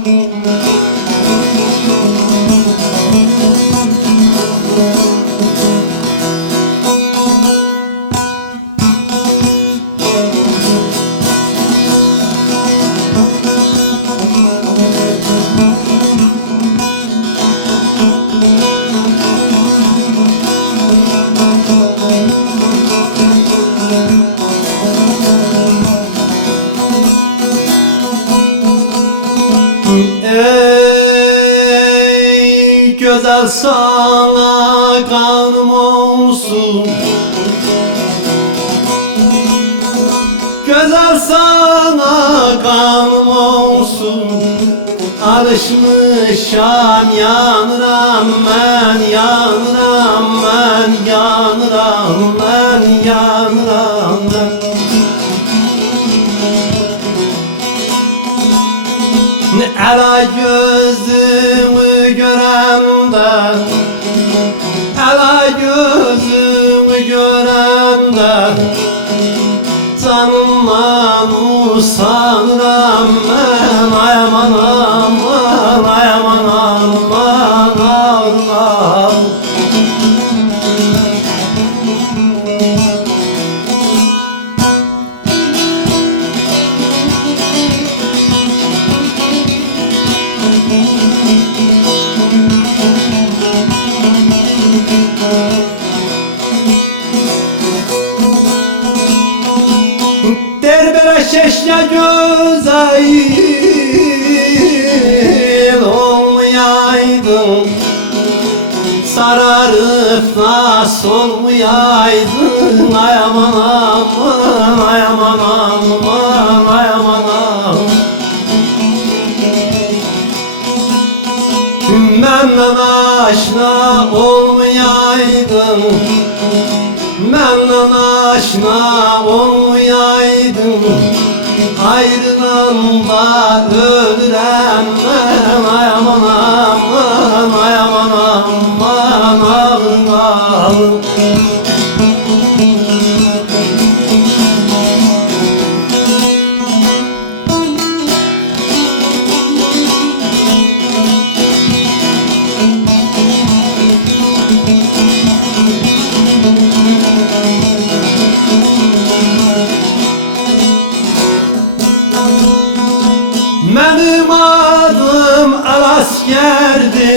Ey güzel sana kanım olsun, güzel sana kanım olsun. Alışmışam yanıram ben, yanıram ben, yanıram ben, yanıram ben. Ela gözümü görende, ela gözümü görende, canımdan usanıram ben. Ay aman aman, ay aman aman, aman. Derbere şeşya güzel olmayaydın, sararıp nasıl olmayaydın. Ay aman aman, ay aman aman, ay aman aman. Benden aşina olmayaydın, benden aşina olmayaydın. Ayrılığında ölürem ben. Ay aman aman, ay aman aman, aman. Benim adım Alaskerdi,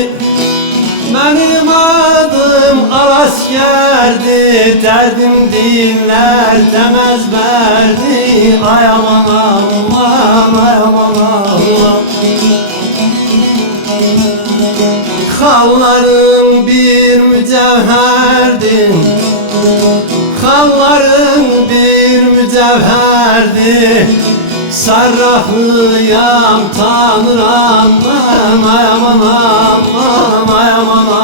benim adım Alaskerdi. Derdim diller demez verdi. Ay aman aman, ay aman aman. Kanların bir mücevherdi, kanların bir mücevherdi. Sarraflıyam tanrım, ay aman aman, ay aman aman.